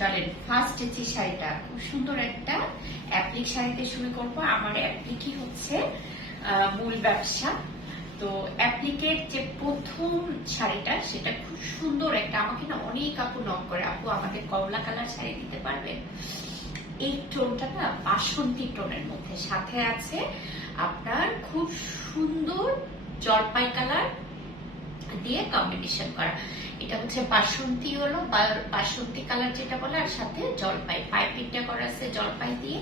চলেন ফার্স্ট যে শাড়িটা খুব সুন্দর একটা অ্যাপ্লিক শাড়িতে শুরু করবো। আমার অ্যাপ্লিকই হচ্ছে মূল ব্যবসা। তো অ্যাপ্লিকের যে প্রথম শাড়িটা সেটা খুব সুন্দর একটা, আমাকে না অনেক আপু নক করে, আপু আমাদের কমলা কালার শাড়ি দিতে পারবেন। এই টোনটা না বাসন্তী টোনের মধ্যে, সাথে আছে আপনার খুব সুন্দর জলপাই কালার দিয়ে কম্বিনেশন করা। এটা হচ্ছে বাসন্তী, হলো বাসন্তী কালার যেটা বলে, আর সাথে জলপাই পাইপিংটা করা আছে জলপাই দিয়ে।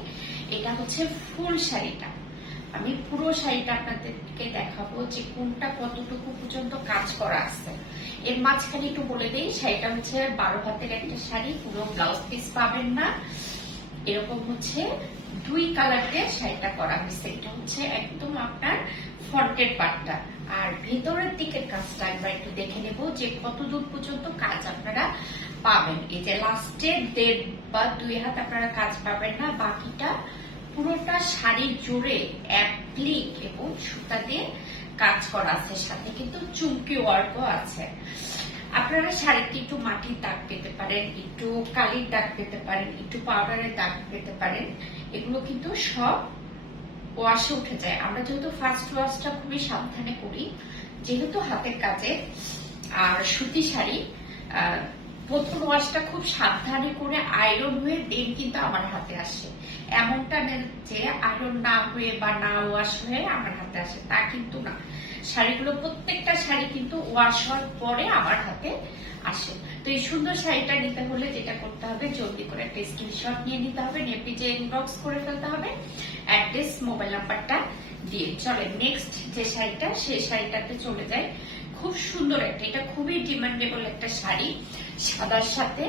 এটা হচ্ছে ফুল শাড়িটা। আমি পুরো শাড়িটা আপনাদেরকে দেখাবো যে কোনটা কতটুকু পর্যন্ত কাজ করা আছে। এর মাঝখানে একটু বলে দিই, শাড়িটা হচ্ছে 12 হাতের একটা শাড়ি, পুরো ব্লাউজ পিস পাবেন না। এরকম হচ্ছে 2 কালার দিয়ে শাড়িটা করা হয়েছে। এটা হচ্ছে একদম আপনার ফ্রন্টের পার্টটা, আর ভেতরের দিকের কাজটা একবার একটু দেখে নেব যে কত দূর পর্যন্ত কাজ আপনারা পাবেন। এই যে লাস্টে 1.5 বা 2 হাত আপনারা কাজ পাবেন না, বাকিটা পুরোটা শাড়ি জুড়ে অ্যাপ্লিক এবং সুতা দিয়ে কাজ করা আছে, সাথে কিন্তু চুমকি ওয়ার্কও আছে। আপনারা শাড়িতে একটু মাটির দাগ পেতে পারেন, একটু কালির দাগ পেতে পারেন, একটু পাউডারের দাগ পেতে পারেন। এগুলো কিন্তু সব ওয়াশে উঠে যায়। আমরা যেহেতু ফার্স্ট ওয়াশটা খুবই সাবধানে করি, যেহেতু হাতের কাজে আর সুতি শাড়ি, প্রথম ওয়াশটা খুব সাবধানে করে আয়রন হয়ে দেন কিন্তু আমার হাতে আসে। এমনটা না যে আয়রন না হয়ে বা না ওয়াশ হয়ে আমার হাতে আসে, তা কিন্তু না। শাড়িগুলো প্রত্যেকটা শাড়ি কিন্তু ওয়াশ হওয়ার পরে আমার হাতে আসে। তো এই সুন্দর শাড়িটা নিতে হলে যেটা করতে হবে, জলদি করে একটা স্ক্রিনশট নিয়ে নিতে হবে, নেপিজে ইনবক্স করে ফেলতে হবে অ্যাড্রেস মোবাইল নাম্বারটা দিয়ে। চলে নেক্সট যে শাড়িটা, সেই শাড়িটাতে চলে যায়। খুব সুন্দর একটা, এটা খুবই ডিমান্ডেবল একটা শাড়ি, সাদার সাথে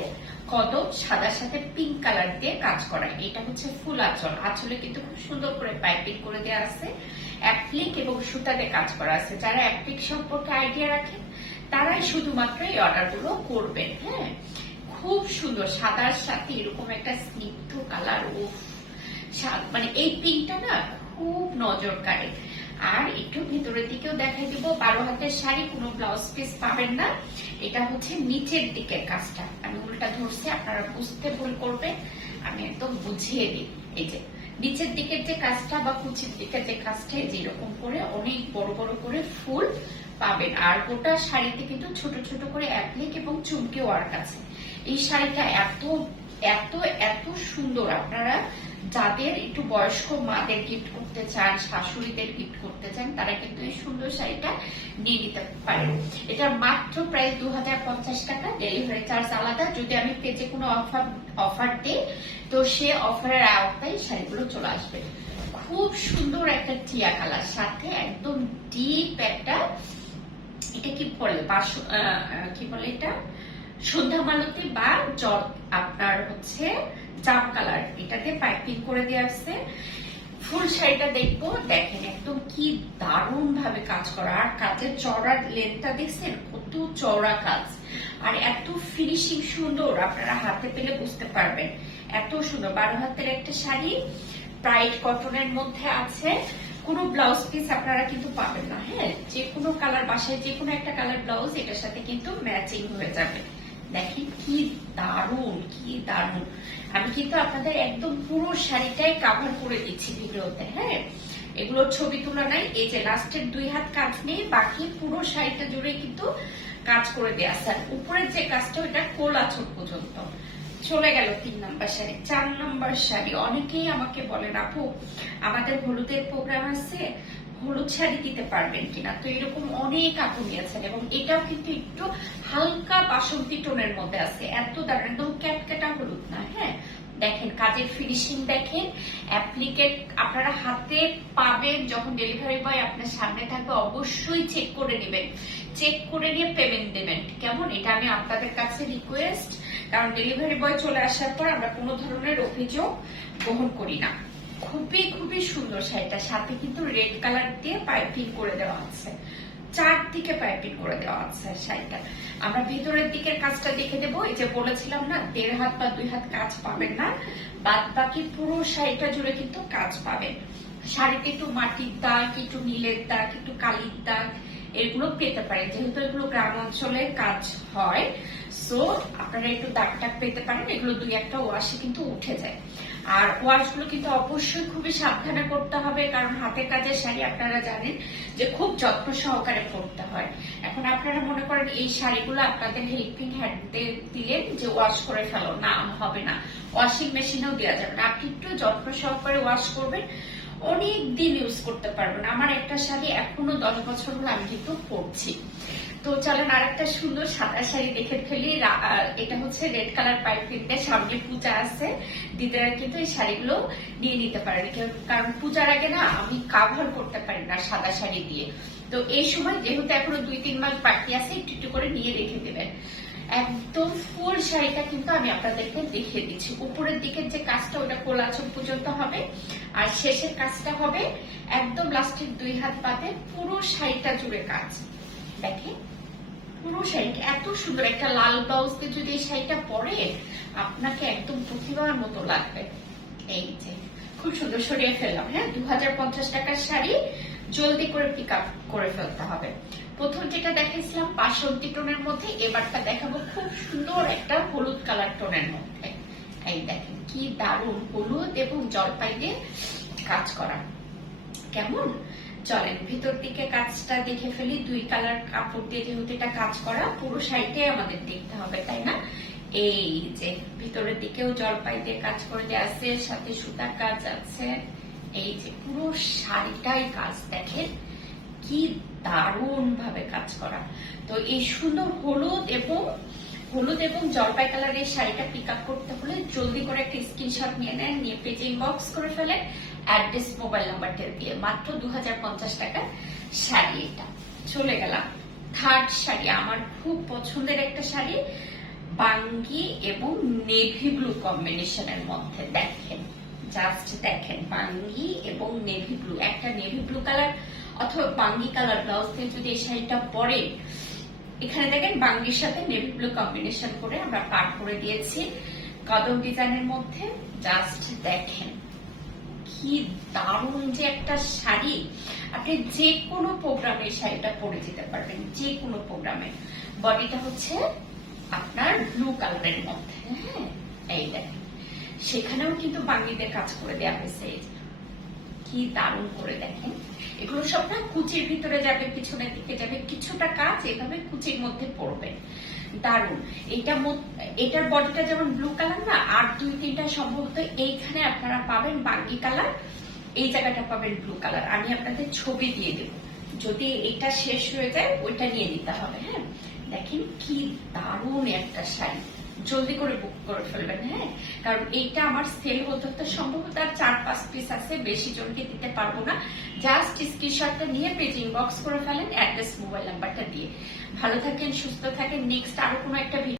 কদম, সাদার সাথে পিঙ্ক কালার দিয়ে কাজ করা। এটা হচ্ছে ফুল আঁচল, আঁচলে কিন্তু খুব সুন্দর করে পাইপিং করে দেওয়া আছে, অ্যাপ্লিক এবং সুতাতে কাজ করা আছে। যারা অ্যাপ্লিক সম্পর্কে আইডিয়া রাখেন তারাই শুধুমাত্র এই অর্ডার গুলো করবেন। হ্যাঁ, খুব সুন্দর সাদার সাথে এরকম একটা স্নিগ্ধ কালার, ও মানে এই পিঙ্কটা না খুব নজর কাড়ে। আর একটু ভিতরের দিকেও দেখাই দিব, 12 হাতের শাড়ি, কোনো ব্লাউজ পিস পাবেন না। এটা হচ্ছে নিচের দিকের কাজটা, আমি উল্টা ধরছি, আপনারা বুঝতে ভুল করবেন, আমি একদম বুঝিয়ে দিই। এই যে নিচের দিকের যে কাজটা বা কুচির দিকের যে কাজটা, যেরকম করে অনেক বড় বড় করে ফুল পাবেন। আর গোটা শাড়িতে কিন্তু ছোট ছোট করে অ্যাপ্লিক এবং চুমকি ওয়ার্ক আছে। এই শাড়িটা এত এত এত সুন্দর, আপনারা যাদের একটু বয়স্ক মাদের গিফট করতে চান, শাশুড়িদের গিফট করতে চান, তারা কিন্তু এই সুন্দর শাড়িটা নিয়ে নিতে পারেন। এটা মাত্র প্রায় 2050 টাকা, ডেলিভারি চার্জ আলাদা। যদি আমি পেজে কোনো অফার দিই, তো সে অফারের আওতায় শাড়িগুলো চলে আসবে। খুব সুন্দর একটা টিয়া কালার, সাথে একদম ডিপ একটা, এটা কি বলে কি বলে এটা, সন্ধ্যা মালতী বা আপনার হচ্ছে জাম কালার, এটাতে পাইপিং করে দেওয়া আছে। ফুল শাড়িটা দেখবো, দেখেন একদম কি দারুণ ভাবে কাজ করা, আর কাজের চওড়ার লেন্থটা দেখছেন কত চওড়া কাজ, আর এত ফিনিশিং সুন্দর, আপনারা হাতে পেলে বুঝতে পারবেন এত সুন্দর। 12 হাতের একটা শাড়ি, ব্রাইট কটনের মধ্যে আছে। কোনো ব্লাউজ পিস আপনারা কিন্তু পাবেন না। হ্যাঁ, যে কোনো কালার, বাসায় যে কোনো একটা কালার ব্লাউজ এটার সাথে কিন্তু ম্যাচিং হয়ে যাবে। দেখেন কি দারুণ, কি দারুণ। আমি কিন্তু আপনাদের একদম পুরো শাড়িটাই কাভার করে দিচ্ছি ভিডিওতে। হ্যাঁ, এগুলোর ছবি তোলা নাই। এই যে লাস্টের 2 হাত কাজ নেই, বাকি পুরো শাড়িটা জুড়ে কিন্তু কাজ করে দেওয়া আছে। আর উপরের যে কাজটা, ওইটা কোল আঁচল পর্যন্ত। চলে গেল 3 নাম্বার শাড়ি। 4 নাম্বার শাড়ি, অনেকেই আমাকে বলেন আপু আমাদের হলুদের প্রোগ্রাম আছে, হলুদ শাড়ি দিতে পারবেন কিনা। তো এরকম অনেক আপু নিয়েছেন, এবং এটাও কিন্তু একটু হালকা বাসন্তী টোনের মধ্যে আছে, এত দারুণ, একদম ক্যাটক্যাটা হলুদ না। হ্যাঁ, দেখেন কাজের ফিনিশিং দেখেন, অ্যাপ্লিকেট আপনারা হাতে পাবেন যখন ডেলিভারি বয় আপনার সামনে থাকবে, অবশ্যই চেক করে নেবেন, চেক করে নিয়ে পেমেন্ট দেবেন। কেমন, এটা আমি আপনাদের কাছে রিকোয়েস্ট, কারণ ডেলিভারি বয় চলে আসার পর আমরা কোনো ধরনের অভিযোগ গ্রহণ করি না। খুবই খুবই সুন্দর শাড়িটা, সাথে কিন্তু রেড কালার দিয়ে পাইপিং করে দেওয়া আছে, চারদিকে পাইপিং করে দেওয়া আছে শাড়িটা। আমরা ভিতরের দিকের কাজটা দেখে দেবো। এই যে বলেছিলাম না 1.5 হাত বা 2 হাত কাজ পাবেন না, বাদ বাকি পুরো শাড়িটা জুড়ে কিন্তু কাজ পাবেন। শাড়িতে একটু মাটির দাগ, একটু নীলের দাগ, একটু কালির দাগ এগুলো পেতে পারেন, যেহেতু এগুলো গ্রাম অঞ্চলে কাজ হয়। সো আপনারা একটু দাগ টাগ পেতে পারেন, এগুলো 2-1টা ওয়াশে কিন্তু উঠে যায়। আর ওয়াশগুলো কিন্তু অবশ্যই খুবই সাবধানে করতে হবে, কারণ হাতের কাজের শাড়ি আপনারা জানেন যে খুব যত্ন সহকারে পরতে হয়। এখন আপনারা মনে করেন এই শাড়িগুলো আপনাদের হেল্পিং হ্যান্ডে দিলেন যে ওয়াশ করে ফেলো, না হবে না, ওয়াশিং মেশিনেও দেওয়া যাবে না। আপনি একটু যত্ন সহকারে ওয়াশ করবেন, অনেক দিন ইউজ করতে পারবেন। আমার একটা শাড়ি এখনো 10 বছর হলো আমি কিন্তু পরছি। তো চলেন আর একটা সুন্দর সাদা শাড়ি দেখে ফেলি। এটা হচ্ছে রেড কালার পাইপিং দিয়ে, সামনে পূজা আছে, দিদিরা কিন্তু এই শাড়িগুলো নিয়ে নিতে পারেন, কারণ পূজার আগে না আমি কাভার করতে পারি না সাদা শাড়ি দিয়ে। তো এই সময় যেহেতু এখনো 2-3 মাস বাকি আছে, একটু একটু করে নিয়ে রেখে দেবেন। একদম ফুল শাড়িটা কিন্তু আমি আপনাদেরকে দেখিয়ে দিচ্ছি। উপরের দিকের যে কাজটা ওটা কোলাচল পর্যন্ত হবে, আর শেষের কাজটা হবে একদম লাস্টের 2 হাত বাদে পুরো শাড়িটা জুড়ে কাজ। দেখেন পুরো শাড়িটা এত সুন্দর, একটা লাল ব্লাউজ দিয়ে যদি এই শাড়িটা পরে আপনাকে একদম প্রতিভার মতো লাগবে। এই যে খুব সুন্দর, সরিয়ে ফেললাম। হ্যাঁ, 2050 টাকার শাড়ি, জলদি করে পিক আপ করে ফেলতে হবে। প্রথম যেটা দেখাইছিলাম বাসন্তী টোনের মধ্যে, এবারটা দেখাবো খুব সুন্দর একটা হলুদ কালার টোনের মধ্যে। এই দেখেন কি দারুণ, হলুদ এবং জলপাই দিয়ে কাজ করা। কেমন? চলেন ভিতর দিকে কাজটা দেখে ফেলি। 2 কালার কাপড় দিয়ে যেহেতু এটা কাজ করা, পুরো শাড়িটাই আমাদের দেখতে হবে, তাই না? এই যে ভিতরের দিকেও জলপাই দিয়ে কাজ করে দেওয়া আছে, সাথে সুতার কাজ আছে। এই যে পুরো শাড়িটাই কাজ, দেখেন কি দারুণ ভাবে কাজ করা। তো এই সুন্দর হলুদ এবং জলপাই কালারের শাড়িটা পিক আপ করতে হলে জলদি করে একটা স্ক্রিনশট নিয়ে নেন, নিয়ে পেজে ইনবক্স করে ফেলেন অ্যাড্রেস মোবাইল নাম্বারটা দিয়ে। মাত্র 2050 টাকার শাড়ি এটা। চলে গেলাম থার্ড শাড়ি, আমার খুব পছন্দের একটা শাড়ি, বাঙ্গি এবং নেভি ব্লু কম্বিনেশনের মধ্যে। দেখেন জাস্ট দেখেন, বাঙ্গি এবং নেভি ব্লু, একটা নেভি ব্লু কালার অথবা বাঙ্গি কালার ব্লাউজ দিয়ে যদি এই শাড়িটা পরে, এখানে দেখেন বাঙ্গির সাথে নেভি ব্লু কম্বিনেশন করে আমরা পার করে দিয়েছি কদম ডিজাইনের মধ্যে। জাস্ট দেখেন কি দারুণ যে একটা শাড়ি, আপনি যে কোনো প্রোগ্রামে এই শাড়িটা পরে যেতে পারবেন, যে কোনো প্রোগ্রামে। বডিটা হচ্ছে আপনার ব্লু কালারের মধ্যে। হ্যাঁ, এই দেখেন সেখানেও কিন্তু বাঙ্গিতে কাজ করে দেওয়া হয়েছে, কি দারুণ করে। দেখেন এগুলো সব না কুচির ভিতরে যাবে, পিছনের দিকে যাবে, কিছুটা কাজ এভাবে কুচির মধ্যে পড়বে, দারুণ। এটার বডিটা যেমন ব্লু কালার না, আর 2-3টা সম্ভবত এইখানে আপনারা পাবেন বাঙ্গি কালার, এই জায়গাটা পাবেন ব্লু কালার। আমি আপনাদের ছবি দিয়ে দেব, যদি এটা শেষ হয়ে যায় ওইটা নিয়ে নিতে হবে। হ্যাঁ, দেখেন কি দারুণ একটা শাড়ি, জলদি করে বুক করে ফেলবেন। হ্যাঁ, কারণ এইটা আমার সেল হতে সম্ভবত আর 4-5 পিস আছে, বেশি জনকে দিতে পারবো না। জাস্ট স্ক্রিনশটটা নিয়ে পেজ ইনবক্স করে ফেলেন অ্যাড্রেস মোবাইল নাম্বারটা দিয়ে। ভালো থাকেন, সুস্থ থাকেন। নেক্সট আরো কোনো একটা